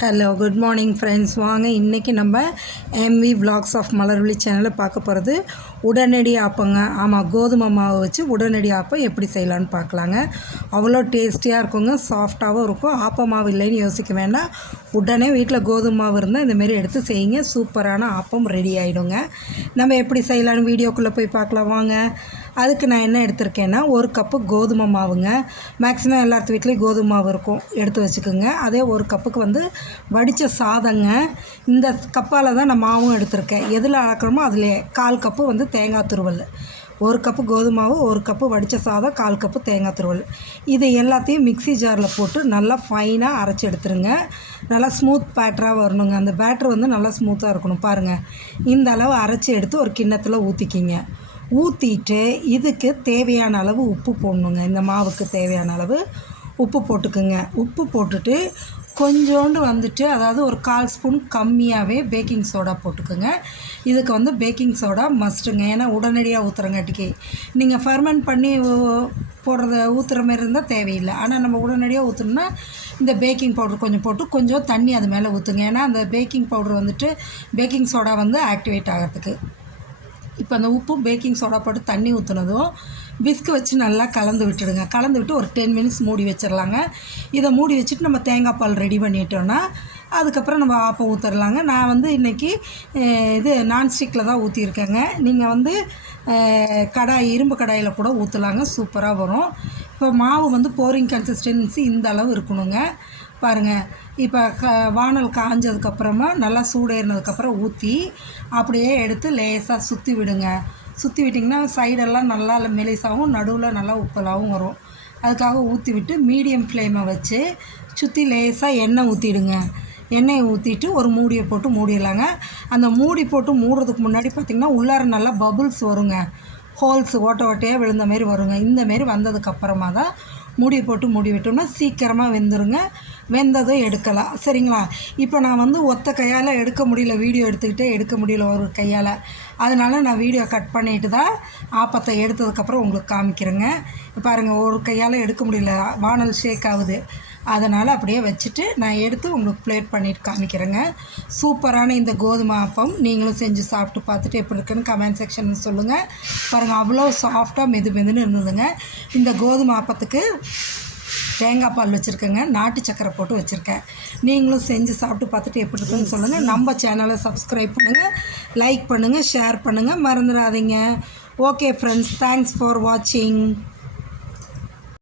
Hello good morning friends. வாங்க இன்றைக்கி நம்ம எம்வி விலாக்ஸ் ஆஃப் மலர்விழி சேனலில் பார்க்க போகிறது உடனடி ஆப்பங்க. ஆமாம், கோதுமை மாவு வச்சு உடனடி ஆப்பம் எப்படி செய்யலான்னு பார்க்கலாங்க. அவ்வளோ டேஸ்டியாக இருக்குங்க, சாஃப்டாகவும் இருக்கும். ஆப்ப மாவு இல்லைன்னு யோசிக்க வேண்டாம். உடனே வீட்டில் கோதுமை மாவு இருந்தால் இந்தமாரி எடுத்து செய்யுங்க, சூப்பரான ஆப்பம் ரெடி ஆகிடுங்க. நம்ம எப்படி செய்யலான்னு வீடியோக்குள்ளே போய் பார்க்கலாம் வாங்க. அதுக்கு நான் என்ன எடுத்திருக்கேன்னா, ஒரு கப்பு கோதுமை மாவுங்க. மேக்ஸிமம் எல்லாத்து வீட்லேயும் கோதுமை மாவு இருக்கும், எடுத்து வச்சுக்கோங்க. அதே ஒரு கப்புக்கு வடித்த சாதங்க. இந்த கப்பால் தான் நான் மாவும் எடுத்திருக்கேன். எதில் அளக்கிறோமோ அதில் 1/4 கப்பு தேங்காய் துருவல். ஒரு கப்பு கோதுமை மாவு, ஒரு கப்பு வடித்த சாதம், 1/4 கப்பு தேங்காய் துருவல். இது எல்லாத்தையும் மிக்ஸி ஜாரில் போட்டு நல்லா ஃபைனாக அரைச்சி எடுத்துருங்க. நல்லா ஸ்மூத் பேட்டராக வரணுங்க. அந்த பேட்டர் நல்லா ஸ்மூத்தாக இருக்கணும். பாருங்கள், இந்த அளவு அரைச்சி எடுத்து ஒரு கிண்ணத்தில் ஊற்றிக்கிங்க. ஊற்றிட்டு இதுக்கு தேவையான அளவு உப்பு போடணுங்க. இந்த மாவுக்கு தேவையான அளவு உப்பு போட்டுக்குங்க. உப்பு போட்டுட்டு கொஞ்சோண்டு அதாவது ஒரு 1/4 ஸ்பூன் கம்மியாகவே பேக்கிங் சோடா போட்டுக்குங்க. இதுக்கு பேக்கிங் சோடா மஸ்ட்டுங்க. ஏன்னா உடனடியாக ஊற்றுறங்காட்டிக்கு நீங்கள் ஃபர்மெண்ட் பண்ணி ஊற்றுற மாதிரி இருந்தால் தேவையில்லை. ஆனால் நம்ம உடனடியாக ஊற்றணுன்னா இந்த பேக்கிங் பவுடர் கொஞ்சம் போட்டு கொஞ்சம் தண்ணி அது மேலே ஊற்றுங்க. ஏன்னா அந்த baking powder baking soda activate ஆகிறதுக்கு. இப்போ அந்த உப்பும் பேக்கிங் சோடா போட்டு தண்ணி ஊற்றுனதும் விஸ்க் வச்சு நல்லா கலந்து விட்டுடுங்க. கலந்து விட்டு ஒரு 10 மினிட்ஸ் மூடி வச்சிடலாங்க. இதை மூடி வச்சுட்டு நம்ம தேங்காய் பால் ரெடி பண்ணிட்டோன்னா அதுக்கப்புறம் நம்ம ஆப்பம் ஊற்றிடலாங்க. நான் இன்றைக்கி இது நான்ஸ்டிக்கில் தான் ஊற்றியிருக்கேங்க. நீங்கள் இரும்பு கடாயில் கூட ஊற்றலாங்க, சூப்பராக வரும். இப்போ மாவு போரிங் கன்சிஸ்டன்சி இந்த அளவு இருக்கணுங்க. பாருங்கள், இப்போ வானல் காஞ்சதுக்கப்புறமா நல்லா சூடேறினதுக்கப்புறம் ஊற்றி அப்படியே எடுத்து லேசாக சுற்றி விடுங்க. சுற்றி விட்டிங்கன்னா சைடெல்லாம் நல்லா மெலிசாகவும் நடுவில் நல்லா உப்பலாகவும் வரும். அதுக்காக ஊற்றி விட்டு மீடியம் ஃப்ளேமை வச்சு சுற்றி லேசாக எண்ணெய் ஊற்றிடுங்க. எண்ணெயை ஊற்றிட்டு ஒரு மூடியை போட்டு மூடிடலாங்க. அந்த மூடி போட்டு மூடுறதுக்கு முன்னாடி பார்த்திங்கன்னா உள்ளார நல்லா பபுள்ஸ் வருங்க. ஹோல்ஸ் ஓட்ட ஓட்டையாக விழுந்த மாரி வருங்க. இந்தமாரி வந்ததுக்கப்புறமா தான் மூடி போட்டு மூடி விட்டோம்னா சீக்கிரமாக வெந்துருங்க. வெந்ததும் எடுக்கலாம், சரிங்களா? இப்போ நான் ஒத்த கையால் எடுக்க முடியல, வீடியோ எடுத்துக்கிட்டே எடுக்க முடியல ஒரு கையால். அதனால் நான் வீடியோ கட் பண்ணிவிட்டு தான் ஆப்பத்தை எடுத்ததுக்கப்புறம் உங்களுக்கு காமிக்கிறேங்க. பாருங்கள், ஒரு கையால் எடுக்க முடியல, வானல் ஷேக் ஆகுது. அதனால் அப்படியே வச்சுட்டு நான் எடுத்து உங்களுக்கு பிளேட் பண்ணிவிட்டு காமிக்கிறேங்க. சூப்பரான இந்த கோதுமை ஆப்பம் நீங்களும் செஞ்சு சாப்பிட்டு பார்த்துட்டு எப்படி இருக்குன்னு கமெண்ட் செக்ஷனில் சொல்லுங்கள். பாருங்கள், அவ்வளோ சாஃப்டாக மெதுன்னு இருந்ததுங்க. இந்த கோதுமை ஆப்பத்துக்கு தேங்காய் பால் வச்சுருக்கேங்க, நாட்டு சக்கரை போட்டு வச்சுருக்கேன். நீங்களும் செஞ்சு சாப்பிட்டு பார்த்துட்டு எப்படி இருக்குன்னு சொல்லுங்கள். நம்ம சேனலை சப்ஸ்கிரைப் பண்ணுங்கள், லைக் பண்ணுங்கள், ஷேர் பண்ணுங்கள், மறந்துடாதீங்க. ஓகே ஃப்ரெண்ட்ஸ், தேங்க்ஸ் ஃபார் வாட்சிங்.